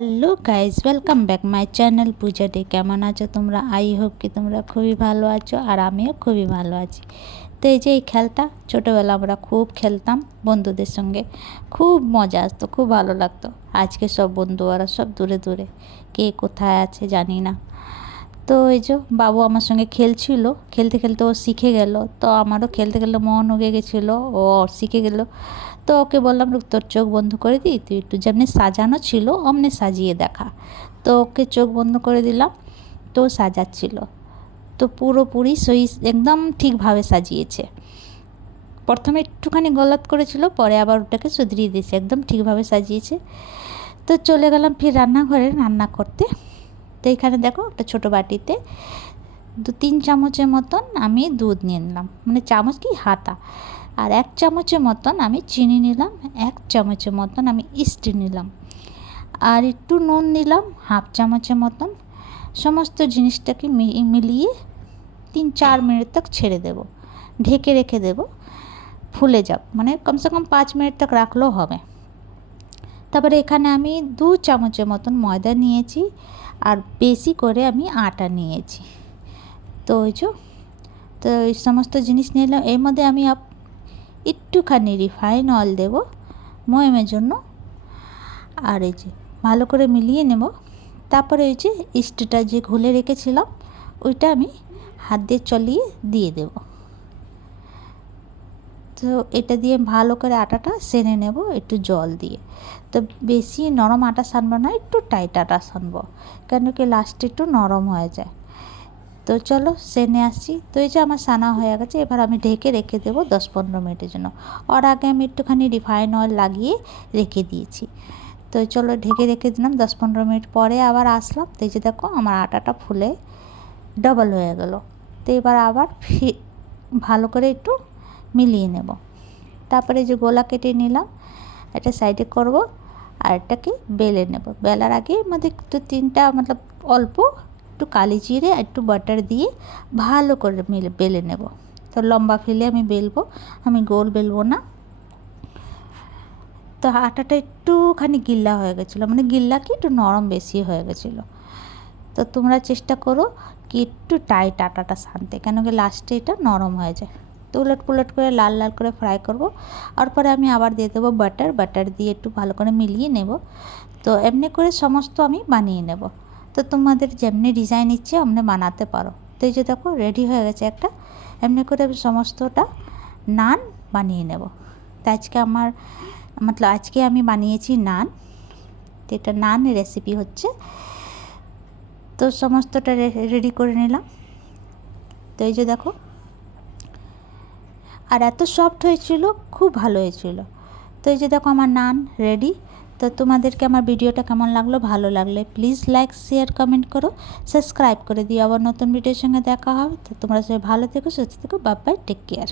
Hello guys, welcome back my channel Puja day. কেমন আছো তোমরা? আই হোপ কি তোমরা খুবই ভালো আছো, আর আমিও খুবই ভালো আছি। তো এই যে এই খেলটা ছোটোবেলা আমরা খুব খেলতাম বন্ধুদের সঙ্গে, খুব মজা আসতো, খুব ভালো লাগতো। আজকে সব বন্ধু ওরা সব দূরে দূরে, কে কোথায় আছে জানি না। তো এই যে বাবু আমার সঙ্গে খেলছিল, খেলতে খেলতে ও শিখে গেল। তো আমারও খেলতে খেলতে মন উগে গেছিলো, ও শিখে গেল। তো ওকে বললাম তোর চোখ বন্ধ করে দিই, তুই একটু যেমনি সাজানো ছিল অমনি সাজিয়ে দেখা। তো ওকে চোখ বন্ধ করে দিলাম, তো সাজাচ্ছিল। তো পুরোপুরি সই একদম ঠিকভাবে সাজিয়েছে। প্রথমে একটুখানি গলত করেছিল, পরে আবার ওটাকে শুধরিয়ে দিয়েছে, একদম ঠিকভাবে সাজিয়েছে। তো চলে গেলাম ফির রান্নাঘরে রান্না করতে। তো এখানে দেখো একটা ছোটো বাটিতে 2-3 চামচের মতন আমি দুধ নিয়ে নিলাম, মানে চামচ কি হাতা। আর 1 চামচের মতন আমি চিনি নিলাম, 1 চামচের মতন আমি ইস্ট নিলাম, আর একটু নুন নিলাম 1/2 চামচের মতন। সমস্ত জিনিসটাকে মিলিয়ে 3-4 মিনিট তক ছেড়ে দেব, ঢেকে রেখে দেব, ফুলে যাক, মানে কমসে কম 5 মিনিট তক রাখলেও হবে। তারপরে এখানে আমি 2 চামচের মতন ময়দা নিয়েছি, আর বেশি করে আমি আটা নিয়েছি। তো ওই তো এই সমস্ত জিনিস নিলাম। এর মধ্যে আমি একটুখানি রিফাইন অয়েল দেব ময়মের জন্য, আর এই যে ভালো করে মিলিয়ে নেব। তারপরে ওই যে ইস্টটা যে ঘুলে রেখেছিলাম ওইটা আমি হাত দিয়ে চলিয়ে দিয়ে দেব। তো এটা দিয়ে ভালো করে আটাটা সেনে নেব একটু জল দিয়ে। তো বেশি নরম আটা সানবো না, একটু টাইট আটা সানবো, কেন কি লাস্টে একটু নরম হয়ে যায়। তো চলো সেনে আসছি। তো এই যে আমার সানা হয়ে গেছে, এবার আমি ঢেকে রেখে দেবো 10-15 মিনিটের জন্য। ওর আগে আমি একটুখানি রিফাইন অয়েল লাগিয়ে রেখে দিয়েছি। তো চলো ঢেকে রেখে দিলাম। 10-15 মিনিট পরে আবার আসলাম। তো এই যে দেখো আমার আটাটা ফুলে ডবল হয়ে গেল। তো এবার আবার ভালো করে একটু মিলিয়ে নেব। তারপরে যে গোলা কেটে নিলাম, এটা সাইডে করব, আর এটাকে বেলে নেব। বেলার আগে মধ্যে একটু 3টা মতলব অল্প একটু কালি জিরে একটু বাটার দিয়ে ভালো করে বেলে নেব। তো লম্বা ফেলে আমি বেলবো, আমি গোল বেলবো না। তো আটাটা একটুখানি গিল্লা হয়ে গেছিলো, মানে গিল্লা কি একটু নরম বেশি হয়ে গেছিলো। তো তোমরা চেষ্টা করো কি একটু টাইট আটাটা সানতে, কেন কি লাস্টে এটা নরম হয়ে যায়। তো উলট পুলট করে লাল লাল করে ফ্রাই করব। আর পরে আমি আবার দিয়ে দেবো বাটার দিয়ে একটু ভালো করে মিলিয়ে নেব। তো এমনি করে সমস্ত আমি বানিয়ে নেব। তো তোমাদের যেমনি ডিজাইন ইচ্ছে অমনি বানাতে পারো। তো এই যে দেখো রেডি হয়ে গেছে একটা। এমনি করে সমস্তটা নান বানিয়ে নেব। তো আজকে আমি বানিয়েছি নান। তো এটা নান রেসিপি হচ্ছে। তো সমস্তটা রেডি করে নিলাম। তো এই যে দেখো, আর এত সফট হয়েছিল, খুব ভালো হয়েছিল। তো এই যে দেখো আমার নান রেডি। তো তোমাদেরকে আমার ভিডিওটা কেমন লাগলো, ভালো লাগলে প্লিজ লাইক শেয়ার কমেন্ট করো, সাবস্ক্রাইব করে দিও। আবার নতুন ভিডিওর সঙ্গে দেখা হবে। তো তোমরা সবাই ভালো থেকো, সুস্থ থেকো, বাই বাই, টেক কেয়ার।